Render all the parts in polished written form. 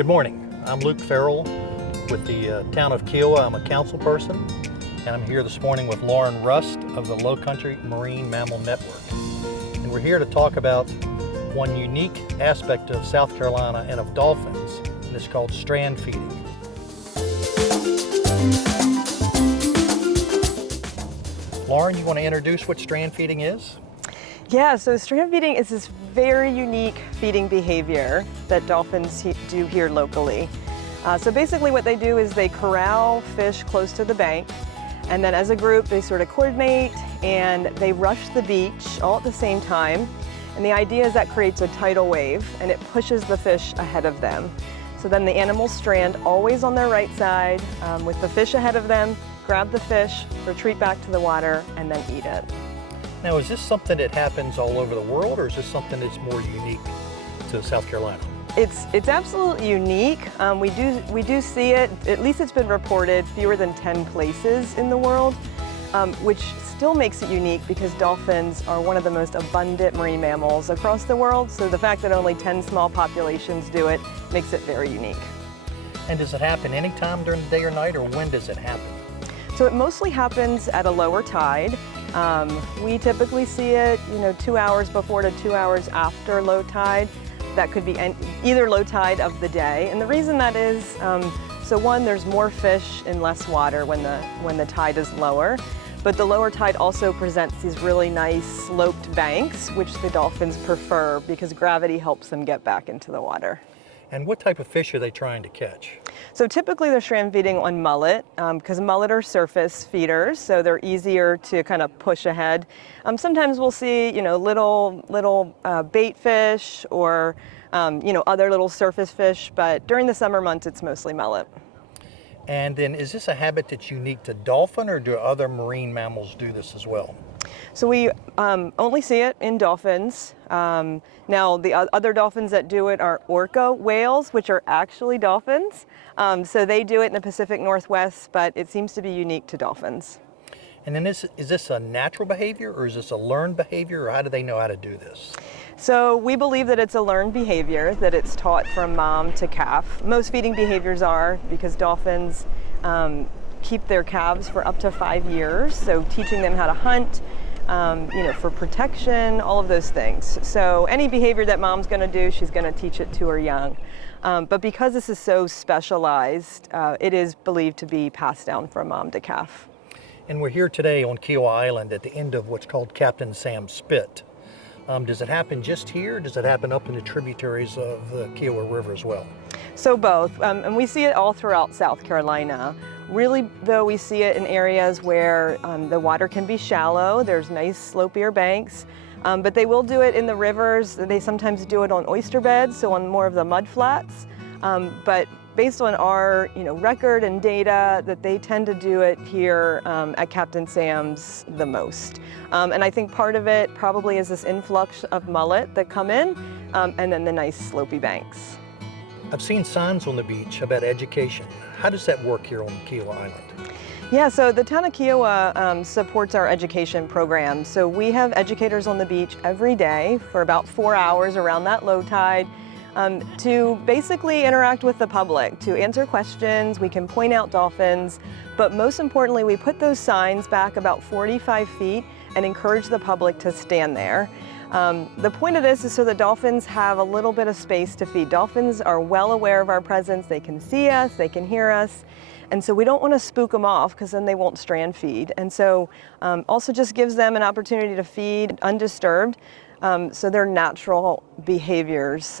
Good morning. I'm Luke Farrell with the town of Kiawah. I'm a council person, and I'm here this morning with Lauren Rust of the Lowcountry Marine Mammal Network. And we're here to talk about one unique aspect of South Carolina and of dolphins, and it's called strand feeding. Lauren, you want to introduce what strand feeding is? Yeah, so strand feeding is this very unique feeding behavior that dolphins do here locally. So basically what they do is they corral fish close to the bank, and then as a group they sort of coordinate and they rush the beach all at the same time. And the idea is that creates a tidal wave and it pushes the fish ahead of them. So then the animals strand always on their right side with the fish ahead of them, grab the fish, retreat back to the water, and then eat it. Now, is this something that happens all over the world, or is this something that's more unique to South Carolina? It's absolutely unique. We do see it, at least it's been reported, fewer than 10 places in the world, which still makes it unique because dolphins are one of the most abundant marine mammals across the world. So the fact that only 10 small populations do it makes it very unique. And does it happen anytime during the day or night, or when does it happen? So it mostly happens at a lower tide. We typically see it, 2 hours before to 2 hours after low tide. That could be either low tide of the day. And the reason that is, so one, there's more fish in less water when the tide is lower. But the lower tide also presents these really nice sloped banks, which the dolphins prefer because gravity helps them get back into the water. And what type of fish are they trying to catch? So typically they're strand feeding on mullet because mullet are surface feeders, so they're easier to kind of push ahead. Sometimes we'll see, little bait fish or, other little surface fish, but during the summer months it's mostly mullet. And then is this a habit that's unique to dolphin, or do other marine mammals do this as well? So we only see it in dolphins. Now the other dolphins that do it are orca whales, which are actually dolphins. So they do it in the Pacific Northwest, but it seems to be unique to dolphins. And then is this a natural behavior, or is this a learned behavior, or how do they know how to do this? So we believe that it's a learned behavior, that it's taught from mom to calf. Most feeding behaviors are, because dolphins keep their calves for up to 5 years, so teaching them how to hunt, for protection, all of those things. So any behavior that mom's going to do, she's going to teach it to her young. But because this is so specialized, it is believed to be passed down from mom to calf. And we're here today on Kiawah Island at the end of what's called Captain Sam's Spit. Does it happen just here, or does it happen up in the tributaries of the Kiawah River as well? So both, and we see it all throughout South Carolina. Really, though, we see it in areas where the water can be shallow, there's nice slopier banks, but they will do it in the rivers. They sometimes do it on oyster beds, so on more of the mud flats. But based on our record and data, that they tend to do it here at Captain Sam's the most. And I think part of it probably is this influx of mullet that come in, and then the nice slopey banks. I've seen signs on the beach about education. How does that work here on Kiawah Island? Yeah, so the town of Kiawah supports our education program. So we have educators on the beach every day for about 4 hours around that low tide to basically interact with the public, to answer questions. We can point out dolphins, but most importantly, we put those signs back about 45 feet and encourage the public to stand there. The point of this is so the dolphins have a little bit of space to feed. Dolphins are well aware of our presence. They can see us, they can hear us. And so we don't want to spook them off because then they won't strand feed. And so also just gives them an opportunity to feed undisturbed. So their natural behaviors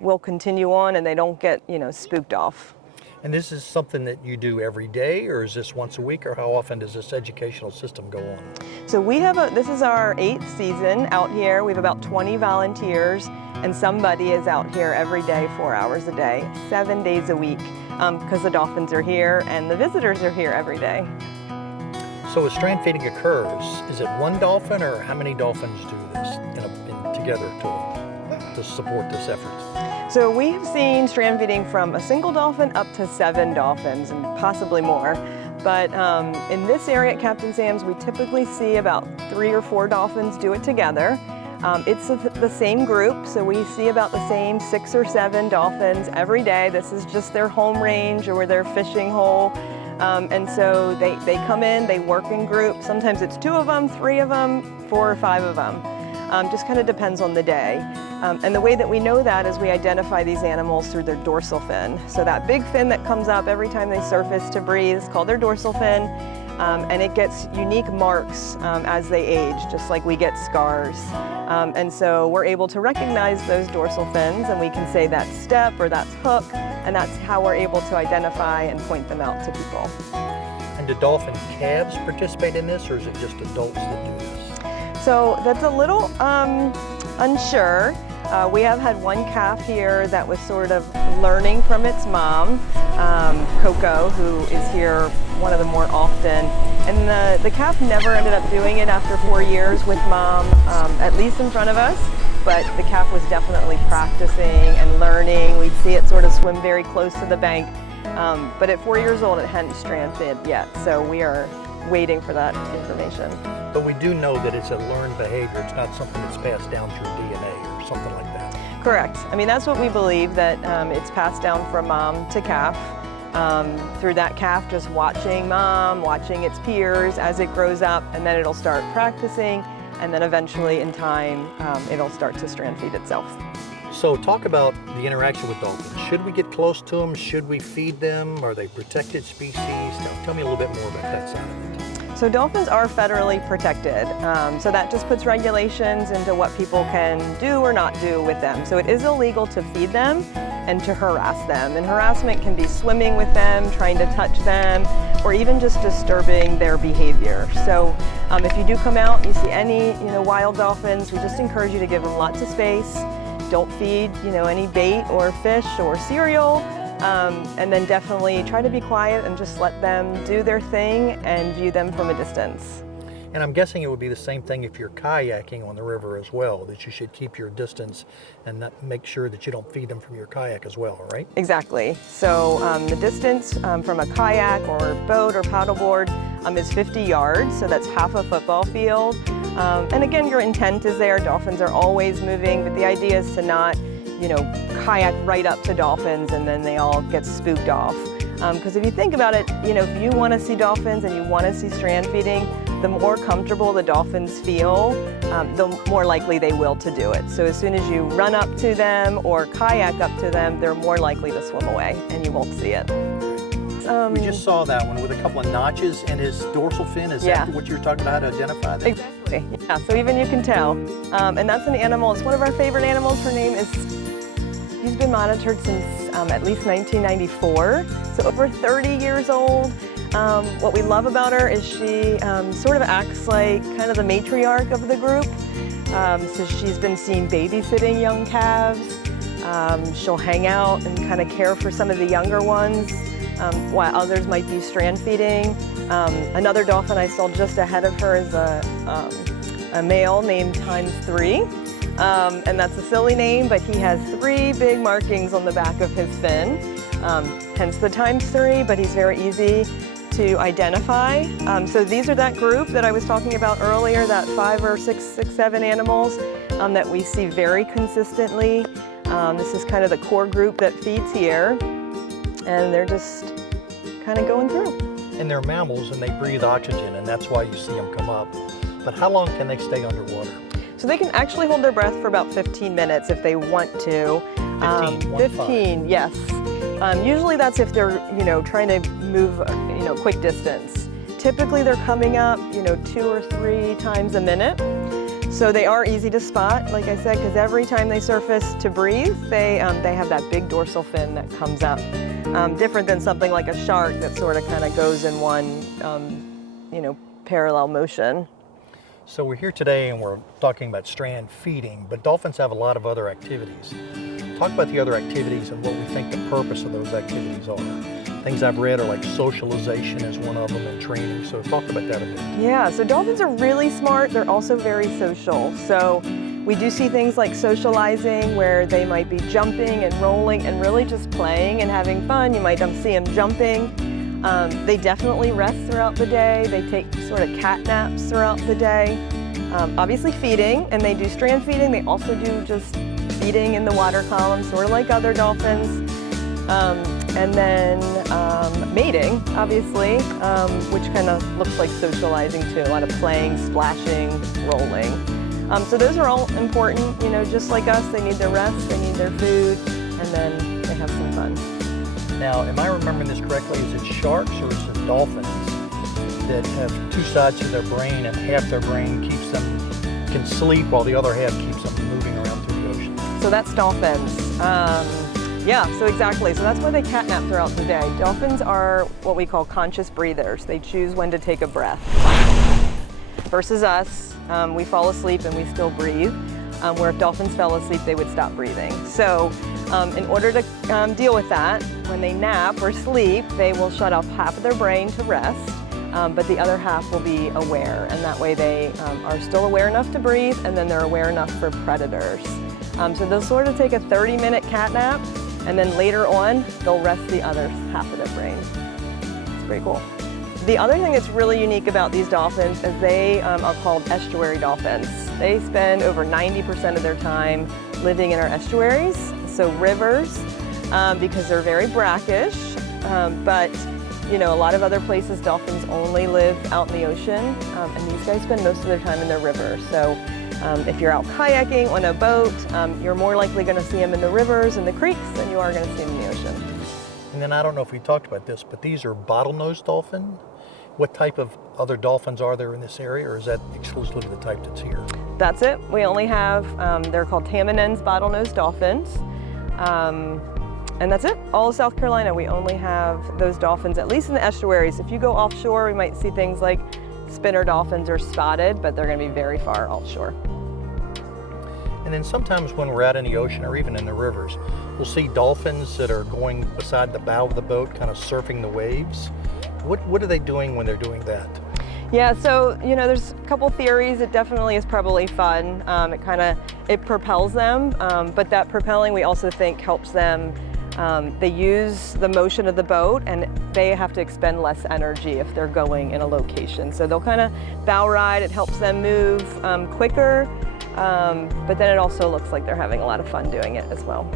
will continue on and they don't get, spooked off. And this is something that you do every day, or is this once a week, or how often does this educational system go on? So this is our 8th season out here. We have about 20 volunteers, and somebody is out here every day, 4 hours a day, 7 days a week, because the dolphins are here and the visitors are here every day. So as strand feeding occurs, is it one dolphin, or how many dolphins do this together to support this effort? So we have seen strand feeding from a single dolphin up to 7 dolphins and possibly more. But in this area at Captain Sam's, we typically see about 3 or 4 dolphins do it together. It's the same group, so we see about the same 6 or 7 dolphins every day. This is just their home range or their fishing hole. And so they come in, they work in groups. Sometimes it's 2 of them, 3 of them, 4 or 5 of them. Just kind of depends on the day. And the way that we know that is we identify these animals through their dorsal fin. So that big fin that comes up every time they surface to breathe is called their dorsal fin. And it gets unique marks as they age, just like we get scars. And so we're able to recognize those dorsal fins, and we can say that's step or that's hook, and that's how we're able to identify and point them out to people. And do dolphin calves participate in this, or is it just adults that do this? So that's a little unsure. We have had one calf here that was sort of learning from its mom, Coco, who is here one of the more often. And the calf never ended up doing it after 4 years with mom, at least in front of us. But the calf was definitely practicing and learning. We'd see it sort of swim very close to the bank. But at 4 years old, it hadn't strand fed yet. So we are waiting for that information. But we do know that it's a learned behavior. It's not something that's passed down through DNA or something like that. Correct. I mean, that's what we believe, that it's passed down from mom to calf. Through that calf just watching mom, watching its peers as it grows up, and then it'll start practicing, and then eventually in time it'll start to strand feed itself. So talk about the interaction with dolphins. Should we get close to them? Should we feed them? Are they protected species? Tell me a little bit more about that side of it. So dolphins are federally protected. So that just puts regulations into what people can do or not do with them. So it is illegal to feed them and to harass them. And harassment can be swimming with them, trying to touch them, or even just disturbing their behavior. So if you do come out and you see any wild dolphins, we just encourage you to give them lots of space. Don't feed any bait or fish or cereal. And then definitely try to be quiet and just let them do their thing and view them from a distance. And I'm guessing it would be the same thing if you're kayaking on the river as well, that you should keep your distance and not make sure that you don't feed them from your kayak as well, right? Exactly. So the distance from a kayak or boat or paddleboard is 50 yards, so that's half a football field. And again, your intent is there. Dolphins are always moving, but the idea is to not kayak right up to dolphins and then they all get spooked off. Because if you think about it, if you want to see dolphins and you want to see strand feeding, the more comfortable the dolphins feel, the more likely they will to do it. So as soon as you run up to them or kayak up to them, they're more likely to swim away and you won't see it. We just saw that one with a couple of notches in his dorsal fin. Is that what you were talking about, how to identify that? Exactly. Yeah, so even you can tell. And that's an animal, it's one of our favorite animals. Her name is, she's been monitored since at least 1994, so over 30 years old. What we love about her is she sort of acts like kind of the matriarch of the group. So she's been seen babysitting young calves. She'll hang out and kind of care for some of the younger ones, while others might be strand feeding. Another dolphin I saw just ahead of her is a male named ×3. And that's a silly name, but he has 3 big markings on the back of his fin, hence the ×3, but he's very easy to identify. So these are that group that I was talking about earlier, that 5 or 6, 7 animals that we see very consistently. This is kind of the core group that feeds here, and they're just kind of going through. And they're mammals and they breathe oxygen, and that's why you see them come up. But how long can they stay underwater? So they can actually hold their breath for about 15 minutes if they want to. 15, yes. Usually that's if they're, trying to move, quick distance. Typically they're coming up, 2 or 3 times a minute. So they are easy to spot, like I said, because every time they surface to breathe, they have that big dorsal fin that comes up. Different than something like a shark that sort of kind of goes in one, parallel motion. So we're here today and we're talking about strand feeding, but dolphins have a lot of other activities. Talk about the other activities and what we think the purpose of those activities are. Things I've read are like socialization is one of them and training, so talk about that a bit. Yeah, so dolphins are really smart. They're also very social. So we do see things like socializing where they might be jumping and rolling and really just playing and having fun. You might see them jumping. They definitely rest throughout the day. They take sort of cat naps throughout the day. obviously feeding, and they do strand feeding. They also do just feeding in the water column, sort of like other dolphins. And then mating, obviously, which kind of looks like socializing too, a lot of playing, splashing, rolling. So those are all important, you know, just like us. They need their rest, they need their food, and then they have some fun. Now, am I remembering this correctly? Is it sharks or is it dolphins that have two sides to their brain, and half their brain can sleep while the other half keeps them moving around through the ocean? So that's dolphins. Yeah, so exactly. So that's why they catnap throughout the day. Dolphins are what we call conscious breathers. They choose when to take a breath. Versus us, we fall asleep and we still breathe. Where if dolphins fell asleep, they would stop breathing. So in order to deal with that, when they nap or sleep, they will shut off half of their brain to rest, but the other half will be aware. And that way they are still aware enough to breathe, and then they're aware enough for predators. So they'll sort of take a 30-minute cat nap, and then later on, they'll rest the other half of their brain. It's pretty cool. The other thing that's really unique about these dolphins is they are called estuary dolphins. They spend over 90% of their time living in our estuaries, so rivers, because they're very brackish. But you know, a lot of other places, dolphins only live out in the ocean, and these guys spend most of their time in the river. So if you're out kayaking on a boat, you're more likely going to see them in the rivers and the creeks than you are going to see them in the ocean. And then I don't know if we talked about this, but these are bottlenose dolphin. What type of other dolphins are there in this area, or is that exclusively the type that's here? That's it. We only have, they're called Tamanens bottlenose dolphins. And that's it. All of South Carolina, we only have those dolphins, at least in the estuaries. If you go offshore, we might see things like spinner dolphins or spotted, but they're going to be very far offshore. And then sometimes when we're out in the ocean or even in the rivers, we'll see dolphins that are going beside the bow of the boat, kind of surfing the waves. What are they doing when they're doing that? Yeah, so you know, there's a couple theories. It definitely is probably fun. It propels them, but that propelling we also think helps them. They use the motion of the boat, and they have to expend less energy if they're going in a location. So they'll kind of bow ride. It helps them move quicker, but then it also looks like they're having a lot of fun doing it as well.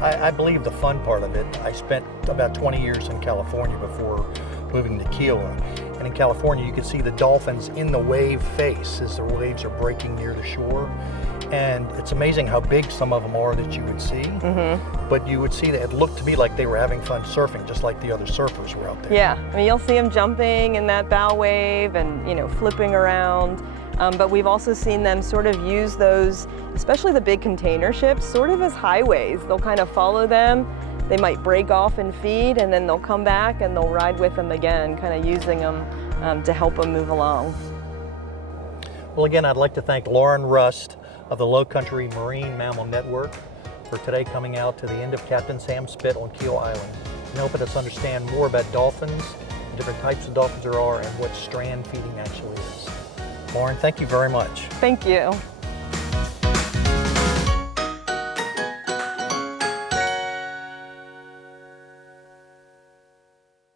I believe the fun part of it, I spent about 20 years in California before moving to Kiawah. And in California, you can see the dolphins in the wave face as the waves are breaking near the shore. And it's amazing how big some of them are that you would see. Mm-hmm. But you would see that it looked to me like they were having fun surfing, just like the other surfers were out there. Yeah, I mean, you'll see them jumping in that bow wave and, you know, flipping around. But we've also seen them sort of use those, especially the big container ships, sort of as highways. They'll kind of follow them. They might break off and feed, and then they'll come back and they'll ride with them again, kind of using them to help them move along. Well, again, I'd like to thank Lauren Rust of the Lowcountry Marine Mammal Network for today coming out to the end of Captain Sam's Spit on Kiawah Island and helping us understand more about dolphins, the different types of dolphins there are, and what strand feeding actually is. Lauren, thank you very much. Thank you.